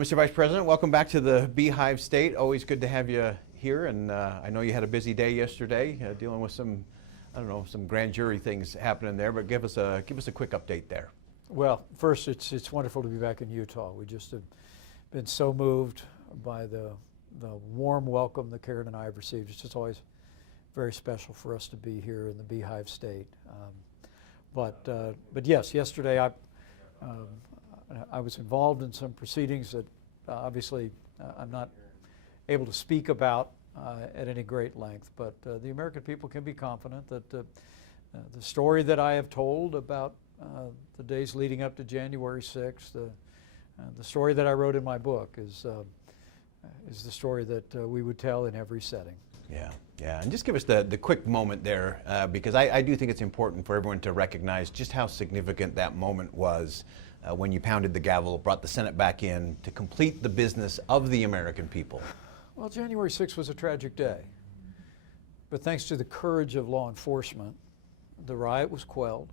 Mr. Vice President, welcome back to the Beehive State. Always good to have you here, and I know you had a busy day yesterday dealing with some, some grand jury things happening there, but give us a quick update there. Well, first, it's wonderful to be back in Utah. We just have been so moved by the warm welcome that Karen and I have received. It's just always very special for us to be here in the Beehive State. But yes, yesterday I was involved in some proceedings that obviously I'm not able to speak about at any great length, but the American people can be confident that the story that I have told about the days leading up to January 6th, the story that I wrote in my book is the story that we would tell in every setting. Yeah, and just give us the quick moment there, because I do think it's important for everyone to recognize just how significant that moment was when you pounded the gavel, brought the Senate back in to complete the business of the American people. Well, January 6th was a tragic day, but thanks to the courage of law enforcement, the riot was quelled,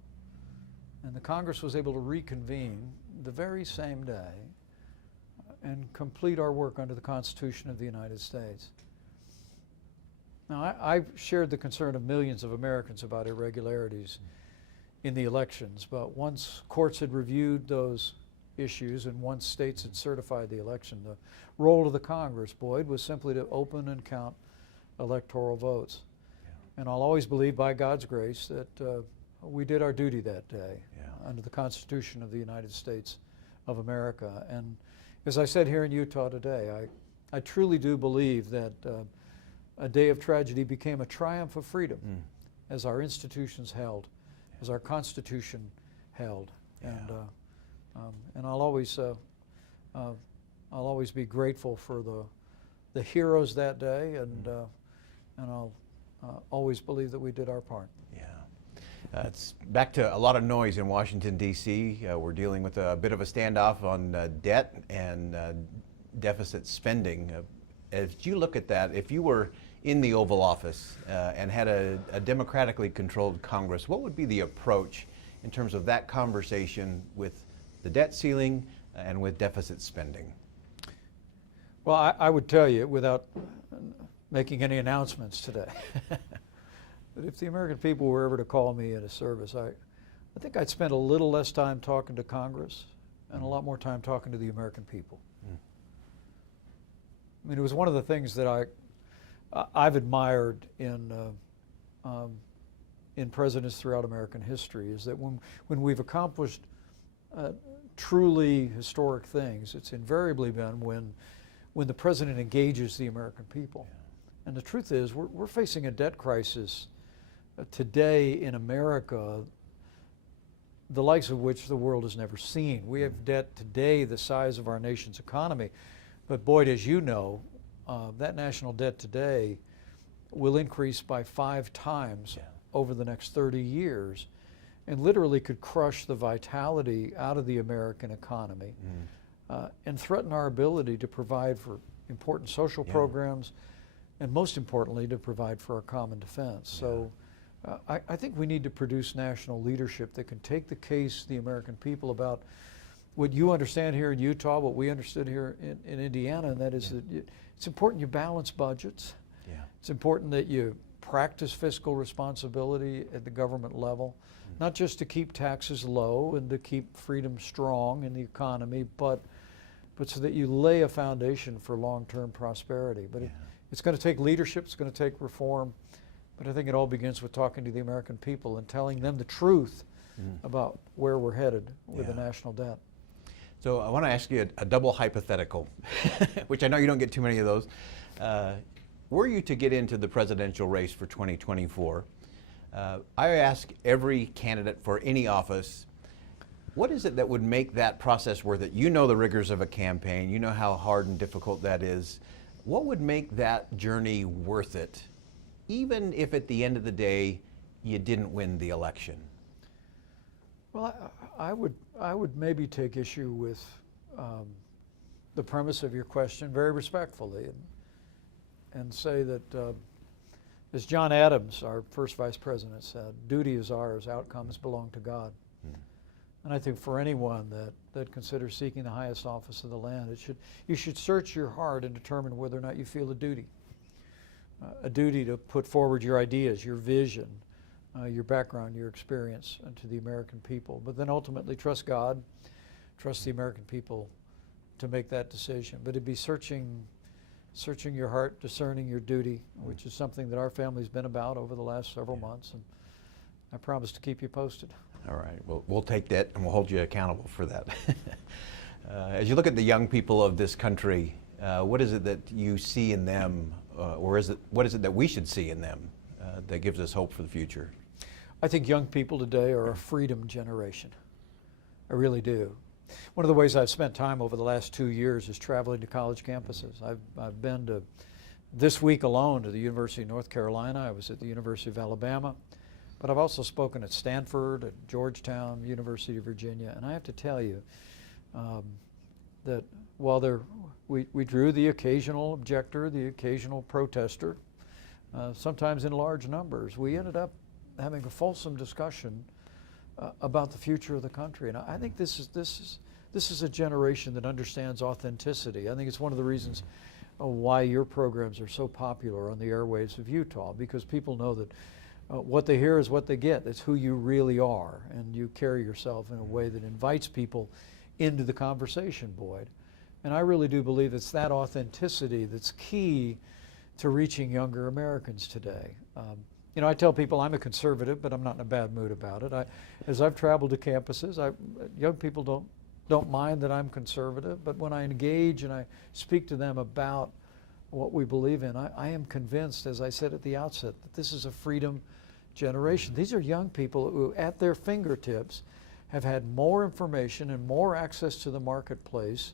and the Congress was able to reconvene the very same day and complete our work under the Constitution of the United States. Now, I shared the concern of millions of Americans about irregularities in the elections, but once courts had reviewed those issues and once states had certified the election, the role of the Congress, Boyd, was simply to open and count electoral votes. And I'll always believe, by God's grace, that we did our duty that day under the Constitution of the United States of America. And as I said here in Utah today, I truly do believe that a day of tragedy became a triumph of freedom as our institutions held, as our Constitution held. And I'll always be grateful for the heroes that day, and I'll always believe that we did our part. It's back to a lot of noise in Washington, D.C. We're dealing with a bit of a standoff on debt and deficit spending. As you look at that, if you were in the Oval Office and had a democratically controlled Congress, what would be the approach in terms of that conversation with the debt ceiling and with deficit spending? Well, I would tell you, without making any announcements today, that if the American people were ever to call me at a service, I think I'd spend a little less time talking to Congress and a lot more time talking to the American people. I mean, it was one of the things that I've admired in presidents throughout American history, is that when we've accomplished truly historic things, it's invariably been when the president engages the American people. And the truth is, we're facing a debt crisis today in America, the likes of which the world has never seen. We have debt today the size of our nation's economy. But Boyd, as you know, that national debt today will increase by 5 times over the next 30 years, and literally could crush the vitality out of the American economy and threaten our ability to provide for important social programs, and most importantly, to provide for our common defense. So I think we need to produce national leadership that can take the case to the American people about what you understand here in Utah, what we understood here in Indiana, and that is that it's important you balance budgets. It's important that you practice fiscal responsibility at the government level, not just to keep taxes low and to keep freedom strong in the economy, but so that you lay a foundation for long-term prosperity. But it's going to take leadership, it's going to take reform, but I think it all begins with talking to the American people and telling them the truth about where we're headed with the national debt. So I want to ask you a double hypothetical, which I know you don't get too many of those. Were you to get into the presidential race for 2024, I ask every candidate for any office, what is it that would make that process worth it? You know the rigors of a campaign, you know how hard and difficult that is. What would make that journey worth it, even if at the end of the day you didn't win the election? Well, I would maybe take issue with the premise of your question very respectfully, and say that, as John Adams, our first vice president, said, duty is ours, outcomes belong to God. And I think for anyone that considers seeking the highest office of the land, you should search your heart and determine whether or not you feel a duty to put forward your ideas, your vision, your background, your experience to the American people. But then ultimately trust God, trust the American people to make that decision. But it'd be searching your heart, discerning your duty, which is something that our family's been about over the last several months, and I promise to keep you posted. All right, well, we'll take that and we'll hold you accountable for that. As you look at the young people of this country, what is it that you see in them, or what is it that we should see in them that gives us hope for the future? I think young people today are a freedom generation. I really do. One of the ways I've spent time over the last 2 years is traveling to college campuses. I've been to, this week alone, to the University of North Carolina. I was at the University of Alabama. But I've also spoken at Stanford, at Georgetown, University of Virginia. And I have to tell you that while we drew the occasional objector, the occasional protester, sometimes in large numbers, we ended up having a fulsome discussion about the future of the country. And I think this is a generation that understands authenticity. I think it's one of the reasons why your programs are so popular on the airwaves of Utah, because people know that what they hear is what they get. It's who you really are, and you carry yourself in a way that invites people into the conversation, Boyd. And I really do believe it's that authenticity that's key to reaching younger Americans today. You know, I tell people I'm a conservative, but I'm not in a bad mood about it. As I've traveled to campuses, young people don't mind that I'm conservative, but when I engage and I speak to them about what we believe in, I am convinced, as I said at the outset, that this is a freedom generation. These are young people who, at their fingertips, have had more information and more access to the marketplace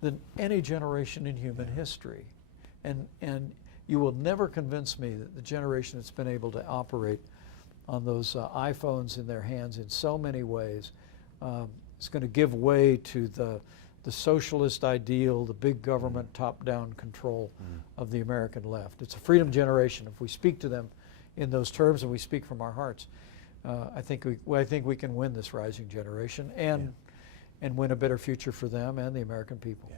than any generation in human history. And you will never convince me that the generation that's been able to operate on those iPhones in their hands in so many ways is going to give way to the socialist ideal, the big government top-down control of the American left. It's a freedom generation. If we speak to them in those terms and we speak from our hearts, I think we can win this rising generation and win a better future for them and the American people.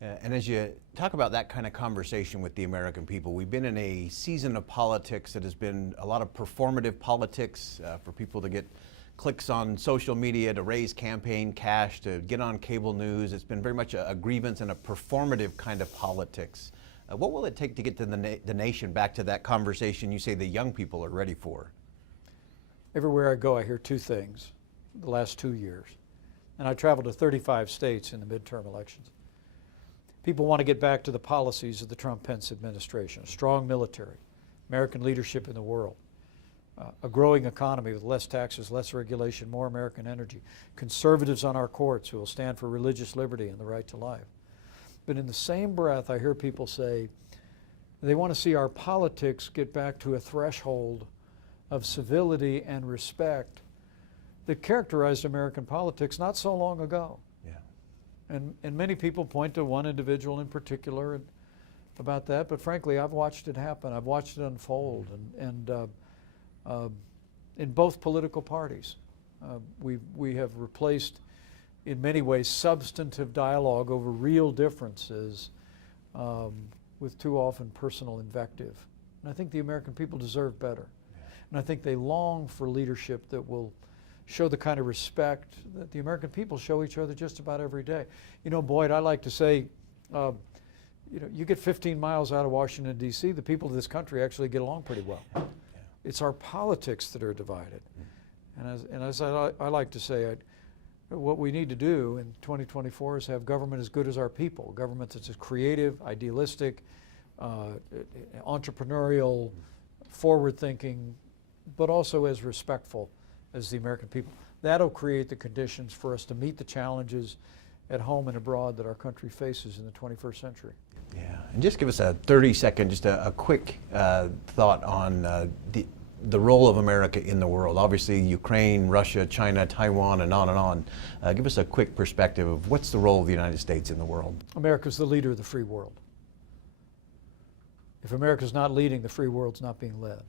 And as you talk about that kind of conversation with the American people, we've been in a season of politics that has been a lot of performative politics for people to get clicks on social media, to raise campaign cash, to get on cable news. It's been very much a grievance and a performative kind of politics. What will it take to get to the nation back to that conversation you say the young people are ready for? Everywhere I go, I hear two things the last 2 years. And I traveled to 35 states in the midterm elections. People want to get back to the policies of the Trump-Pence administration, a strong military, American leadership in the world, a growing economy with less taxes, less regulation, more American energy, conservatives on our courts who will stand for religious liberty and the right to life. But in the same breath, I hear people say they want to see our politics get back to a threshold of civility and respect that characterized American politics not so long ago. And many people point to one individual in particular about that, but frankly, I've watched it happen. I've watched it unfold, and in both political parties. We have replaced, in many ways, substantive dialogue over real differences with too often personal invective. And I think the American people deserve better. And I think they long for leadership that will show the kind of respect that the American people show each other just about every day. You know, Boyd, I like to say, you get 15 miles out of Washington, D.C., the people of this country actually get along pretty well. It's our politics that are divided. And as I like to say, what we need to do in 2024 is have government as good as our people, government that's as creative, idealistic, entrepreneurial, forward-thinking, but also as respectful as the American people. That'll create the conditions for us to meet the challenges at home and abroad that our country faces in the 21st century. Yeah, and just give us a 30-second, just a quick thought on the role of America in the world. Obviously, Ukraine, Russia, China, Taiwan, and on and on. Give us a quick perspective of what's the role of the United States in the world. America's the leader of the free world. If America's not leading, the free world's not being led.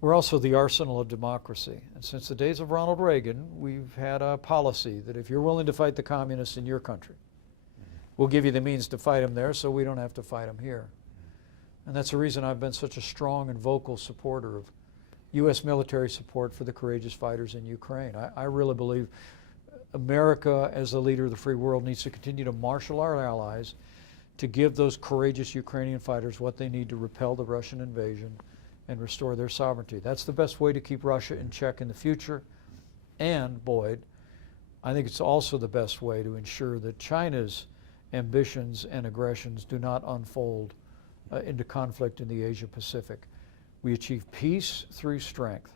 We're also the arsenal of democracy. And since the days of Ronald Reagan, we've had a policy that if you're willing to fight the communists in your country, we'll give you the means to fight them there so we don't have to fight them here. And that's the reason I've been such a strong and vocal supporter of U.S. military support for the courageous fighters in Ukraine. I really believe America, as the leader of the free world, needs to continue to marshal our allies to give those courageous Ukrainian fighters what they need to repel the Russian invasion and restore their sovereignty. That's the best way to keep Russia in check in the future. And, Boyd, I think it's also the best way to ensure that China's ambitions and aggressions do not unfold into conflict in the Asia-Pacific. We achieve peace through strength.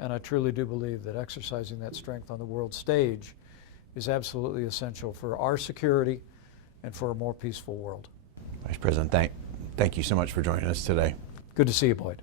And I truly do believe that exercising that strength on the world stage is absolutely essential for our security and for a more peaceful world. Vice President, thank you so much for joining us today. Good to see you, Boyd.